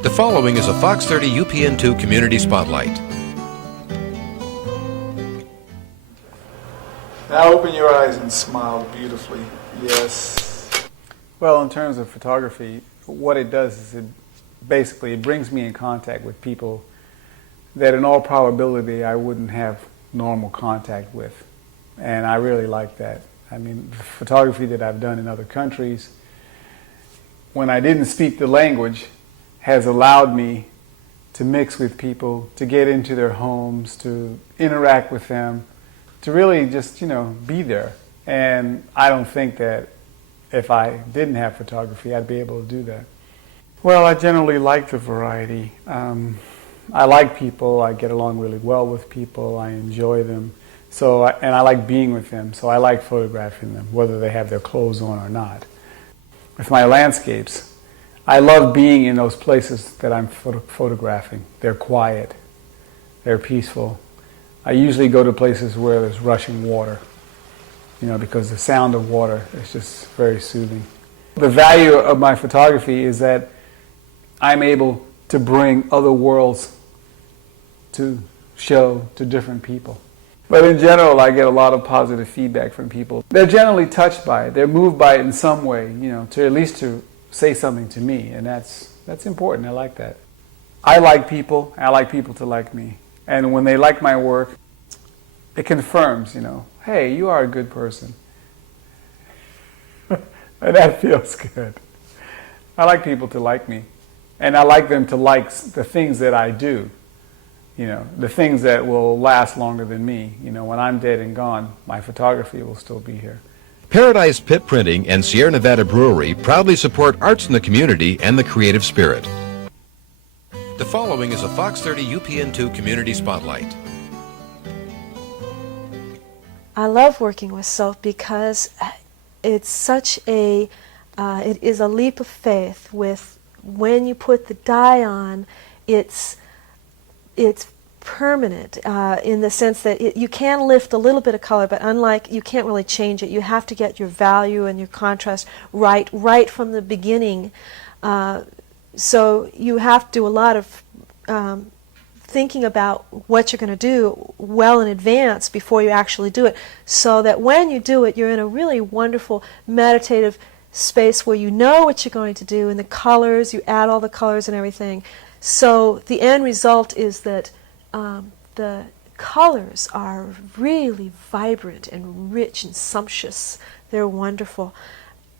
The following is a Fox 30 UPN2 Community Spotlight. Now open your eyes and smile beautifully. Yes. Well, in terms of photography, what it does is it brings me in contact with people that in all probability I wouldn't have normal contact with. And I really like that. I mean, the photography that I've done in other countries, when I didn't speak the language, has allowed me to mix with people, to get into their homes, to interact with them, to really just, be there. And I don't think that if I didn't have photography, I'd be able to do that. Well, I generally like the variety. I like people. I get along really well with people. I enjoy them. And I like being with them, so I like photographing them, whether they have their clothes on or not. With my landscapes, I love being in those places that I'm photographing. They're quiet. They're peaceful. I usually go to places where there's rushing water, because the sound of water is just very soothing. The value of my photography is that I'm able to bring other worlds to show to different people. But in general, I get a lot of positive feedback from people. They're generally touched by it. They're moved by it in some way, to at least to say something to me, and that's important. I like that. I like people. I like people to like me. And when they like my work, it confirms, hey, you are a good person. And that feels good. I like people to like me. And I like them to like the things that I do. The things that will last longer than me. When I'm dead and gone, my photography will still be here. Paradise Pit Printing and Sierra Nevada Brewery proudly support arts in the community and the creative spirit. The following is a Fox 30 UPN2 Community Spotlight. I love working with soap because it's such it is a leap of faith. When you put the dye on, it's permanent in the sense that you can lift a little bit of color, but unlike, you can't really change it. You have to get your value and your contrast right from the beginning. So you have to do a lot of thinking about what you're going to do well in advance before you actually do it, so that when you do it, you're in a really wonderful meditative space where you know what you're going to do, and the colors, you add all the colors and everything. So the end result is that the colors are really vibrant and rich and sumptuous. They're wonderful.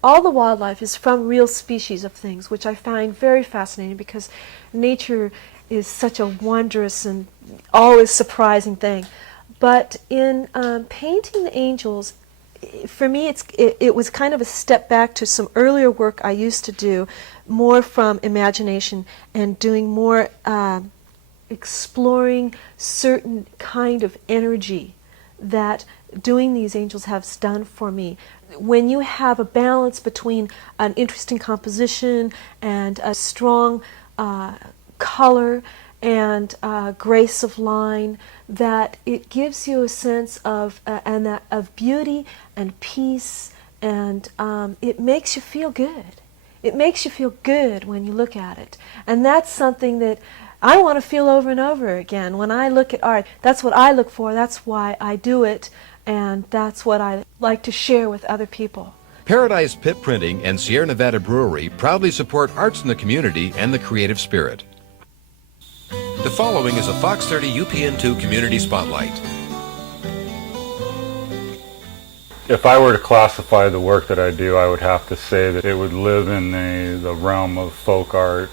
All the wildlife is from real species of things, which I find very fascinating because nature is such a wondrous and always surprising thing. But in painting the angels, for me it was kind of a step back to some earlier work I used to do, more from imagination and doing more exploring certain kind of energy that doing these angels has done for me. When you have a balance between an interesting composition and a strong color and grace of line, that it gives you a sense of beauty and peace, and it makes you feel good. It makes you feel good when you look at it. And that's something that I want to feel over and over again. When I look at art, that's what I look for. That's why I do it. And that's what I like to share with other people. Paradise Pit Printing and Sierra Nevada Brewery proudly support arts in the community and the creative spirit. The following is a Fox 30 UPN2 Community Spotlight. If I were to classify the work that I do, I would have to say that it would live in the realm of folk art,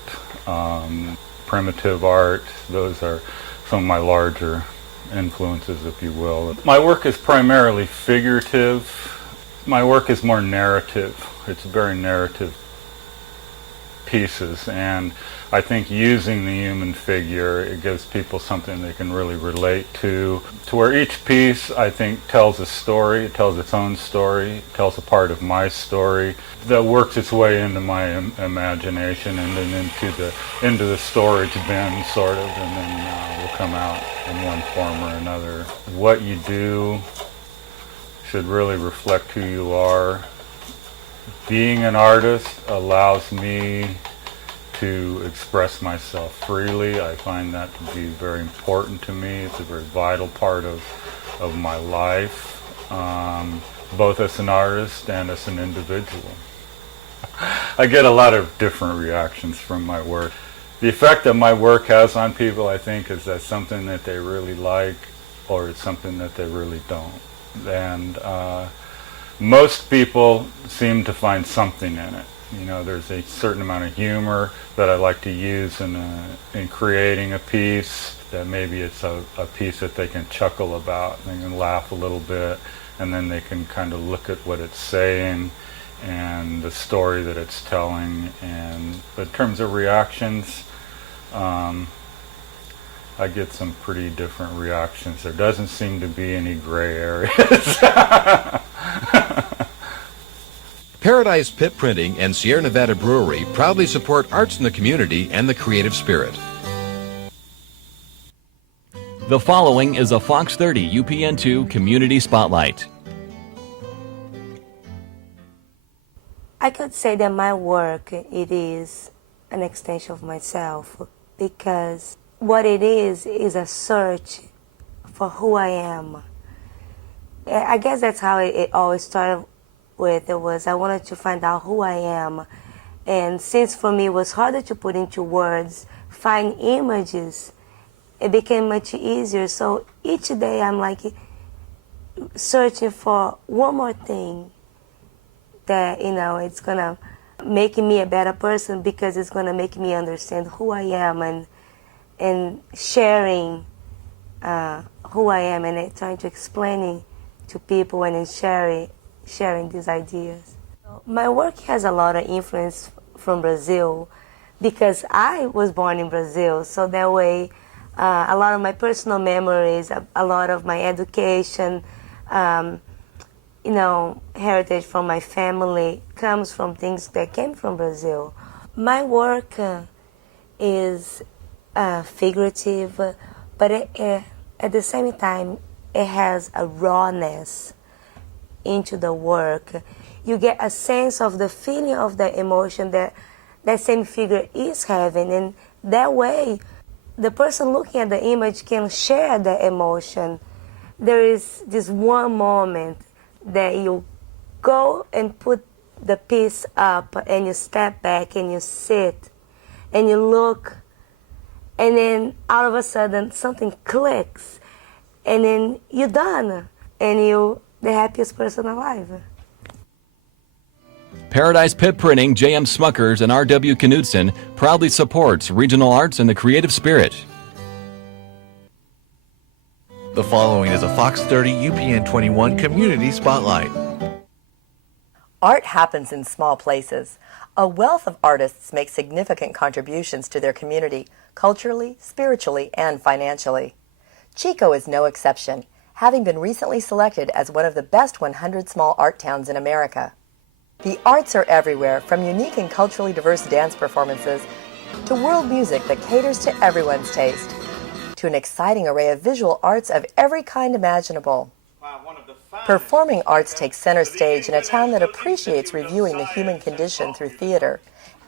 primitive art. Those are some of my larger influences, if you will. My work is primarily figurative. My work is more narrative. It's very narrative pieces, and I think using the human figure, it gives people something they can really relate to where each piece, I think, tells a story. It tells its own story. It tells a part of my story that works its way into my imagination and then into the storage bin, sort of, and then will come out in one form or another. What you do should really reflect who you are. Being an artist allows me to express myself freely. I find that to be very important to me. It's a very vital part of my life, both as an artist and as an individual. I get a lot of different reactions from my work. The effect that my work has on people, I think, is that something that they really like or it's something that they really don't. And most people seem to find something in it. You know, there's a certain amount of humor that I like to use in creating a piece, that maybe it's a piece that they can chuckle about, they can laugh a little bit, and then they can kind of look at what it's saying and the story that it's telling. And in terms of reactions, I get some pretty different reactions. There doesn't seem to be any gray areas. Paradise Pit Printing and Sierra Nevada Brewery proudly support arts in the community and the creative spirit. The following is a Fox 30 UPN2 Community Spotlight. I could say that my work, it is an extension of myself, because what it is a search for who I am. I guess that's how it always started with. It was, I wanted to find out who I am. And since for me it was harder to put into words, find images, it became much easier. So each day I'm like searching for one more thing that, you know, it's gonna make me a better person, because it's gonna make me understand who I am, and sharing who I am, and trying to explain it to people, and then sharing these ideas. My work has a lot of influence from Brazil, because I was born in Brazil, so that way a lot of my personal memories, a lot of my education, you know, heritage from my family comes from things that came from Brazil. My work is figurative, but at the same time, it has a rawness into the work. You get a sense of the feeling of the emotion that that same figure is having, and that way, the person looking at the image can share the emotion. There is this one moment that you go and put the piece up, and you step back and you sit and you look, and then all of a sudden something clicks, and then you're done, and you're the happiest person alive. Paradise Pit Printing, J.M. Smuckers, and R.W. Knudsen proudly supports regional arts and the creative spirit. The following is a Fox 30 UPN 21 Community Spotlight. Art happens in small places. A wealth of artists make significant contributions to their community, culturally, spiritually, and financially. Chico is no exception, having been recently selected as one of the best 100 small art towns in America. The arts are everywhere, from unique and culturally diverse dance performances to world music that caters to everyone's taste, to an exciting array of visual arts of every kind imaginable. Performing arts takes center stage in a town that appreciates reviewing the human condition through theater.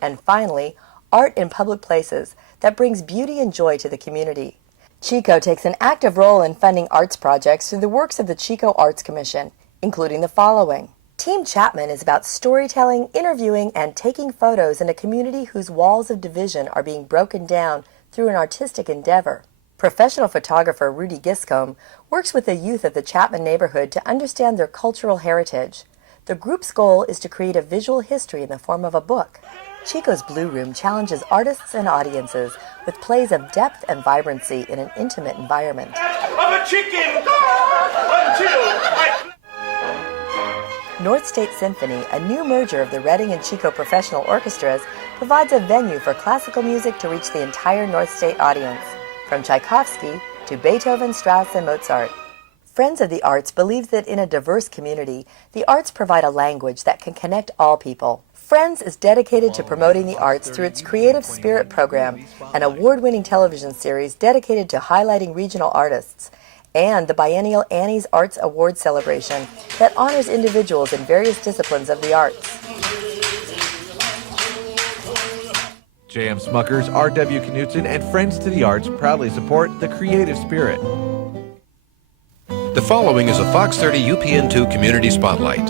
And finally, art in public places that brings beauty and joy to the community. Chico takes an active role in funding arts projects through the works of the Chico Arts Commission, including the following. Team Chapman is about storytelling, interviewing, and taking photos in a community whose walls of division are being broken down through an artistic endeavor. Professional photographer Rudy Giscombe works with the youth of the Chapman neighborhood to understand their cultural heritage. The group's goal is to create a visual history in the form of a book. Chico's Blue Room challenges artists and audiences with plays of depth and vibrancy in an intimate environment. North State Symphony, a new merger of the Reading and Chico professional orchestras, provides a venue for classical music to reach the entire North State audience, from Tchaikovsky to Beethoven, Strauss, and Mozart. Friends of the Arts believes that in a diverse community, the arts provide a language that can connect all people. Friends is dedicated to promoting the arts through its Creative Spirit program, an award-winning television series dedicated to highlighting regional artists, and the biennial Annie's Arts Award celebration that honors individuals in various disciplines of the arts. J.M. Smuckers, R.W. Knutson, and Friends to the Arts proudly support the creative spirit. The following is a Fox 30 UPN2 Community Spotlight.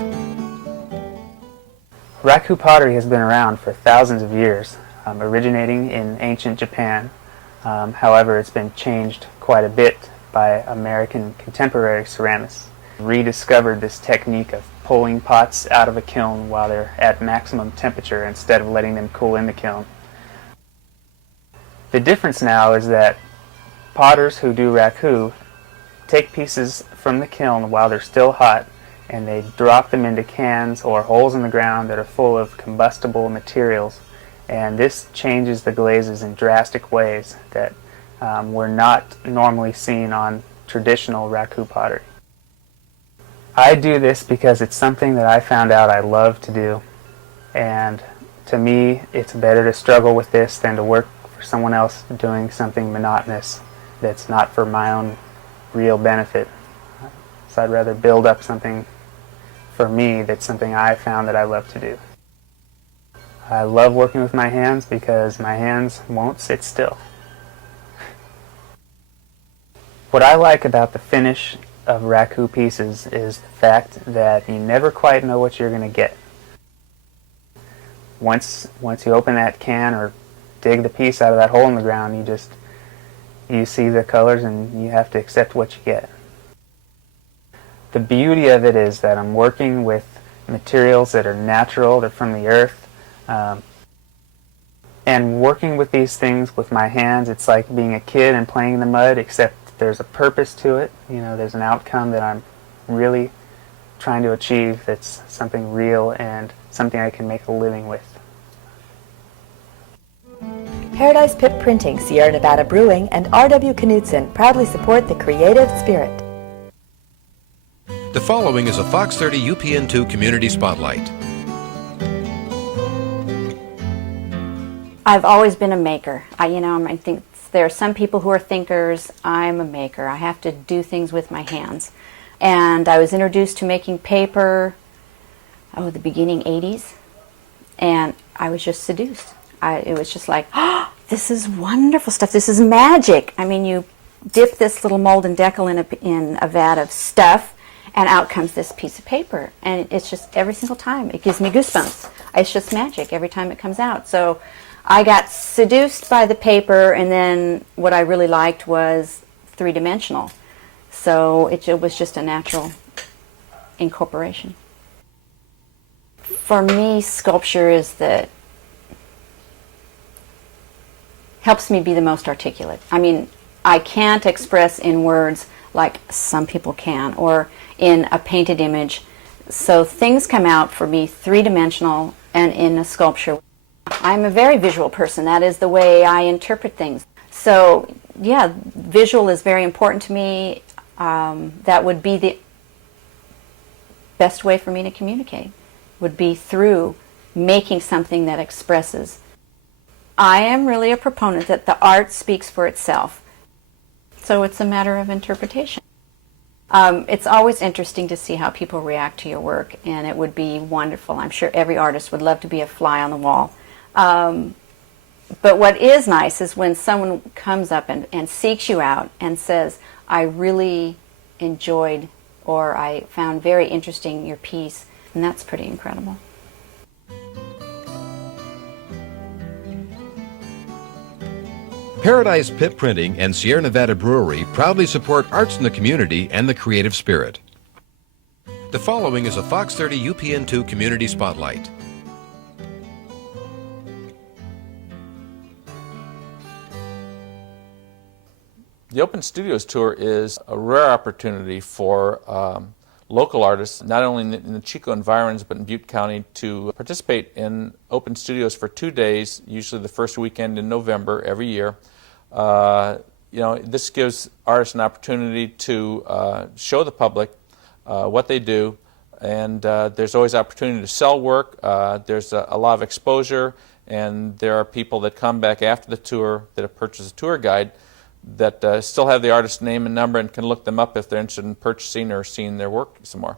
Raku pottery has been around for thousands of years, originating in ancient Japan. However, it's been changed quite a bit by American contemporary ceramists. Rediscovered this technique of pulling pots out of a kiln while they're at maximum temperature instead of letting them cool in the kiln. The difference now is that potters who do raku take pieces from the kiln while they're still hot and they drop them into cans or holes in the ground that are full of combustible materials, and this changes the glazes in drastic ways that were not normally seen on traditional raku pottery. I do this because it's something that I found out I love to do, and to me it's better to struggle with this than to work for someone else doing something monotonous that's not for my own real benefit. So I'd rather build up something for me that's something I found that I love to do. I love working with my hands because my hands won't sit still. What I like about the finish of raku pieces is the fact that you never quite know what you're going to get. Once you open that can or dig the piece out of that hole in the ground, you see the colors and you have to accept what you get. The beauty of it is that I'm working with materials that are natural, they're from the earth, and working with these things with my hands, it's like being a kid and playing in the mud, except there's a purpose to it. You know, there's an outcome that I'm really trying to achieve that's something real and something I can make a living with. Paradise Pip Printing, Sierra Nevada Brewing, and R.W. Knutson proudly support the creative spirit. The following is a Fox 30 UPN2 Community Spotlight. I've always been a maker. I think there are some people who are thinkers. I'm a maker. I have to do things with my hands. And I was introduced to making paper, the beginning 80s, and I was just seduced. It was just like, oh, this is wonderful stuff. This is magic. I mean, you dip this little mold and decal in a vat of stuff, and out comes this piece of paper. And it's just every single time. It gives me goosebumps. It's just magic every time it comes out. So I got seduced by the paper, and then what I really liked was three-dimensional. So it was just a natural incorporation. For me, sculpture is helps me be the most articulate. I mean, I can't express in words like some people can, or in a painted image. So things come out for me three-dimensional and in a sculpture. I'm a very visual person. That is the way I interpret things. So yeah, visual is very important to me. That would be the best way for me to communicate, would be through making something that expresses. I am really a proponent that the art speaks for itself. So it's a matter of interpretation. It's always interesting to see how people react to your work, and it would be wonderful. I'm sure every artist would love to be a fly on the wall. But what is nice is when someone comes up and seeks you out and says, I really enjoyed, or I found very interesting your piece, and that's pretty incredible. Paradise Pip Printing and Sierra Nevada Brewery proudly support arts in the community and the creative spirit. The following is a Fox 30 UPN2 Community Spotlight. The Open Studios Tour is a rare opportunity for local artists, not only in the Chico environs but in Butte County, to participate in Open Studios for 2 days, usually the first weekend in November every year. This gives artists an opportunity to show the public what they do, and there's always opportunity to sell work. There's a lot of exposure, and there are people that come back after the tour that have purchased a tour guide that still have the artist's name and number and can look them up if they're interested in purchasing or seeing their work some more.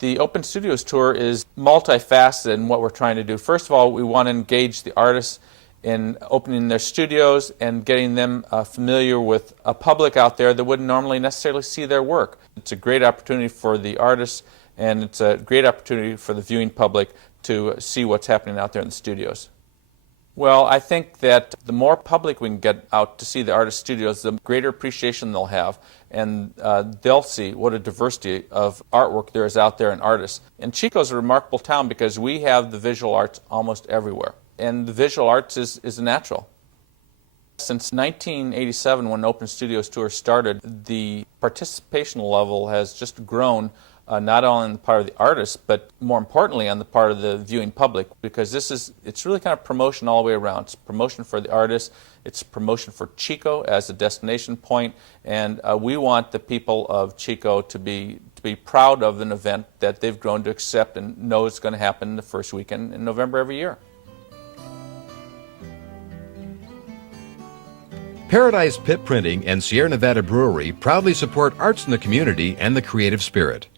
The Open Studios Tour is multifaceted in what we're trying to do. First of all, we want to engage the artists in opening their studios and getting them familiar with a public out there that wouldn't normally necessarily see their work. It's a great opportunity for the artists, and it's a great opportunity for the viewing public to see what's happening out there in the studios. Well, I think that the more public we can get out to see the artist studios, the greater appreciation they'll have, and they'll see what a diversity of artwork there is out there in artists. And Chico's a remarkable town because we have the visual arts almost everywhere, and the visual arts is a natural. Since 1987, when Open Studios Tour started, the participation level has just grown, not only on the part of the artists, but more importantly on the part of the viewing public, because it's really kind of promotion all the way around. It's promotion for the artists, it's promotion for Chico as a destination point, and we want the people of Chico to be proud of an event that they've grown to accept and know is going to happen the first weekend in November every year. Paradise Pit Printing and Sierra Nevada Brewery proudly support arts in the community and the creative spirit.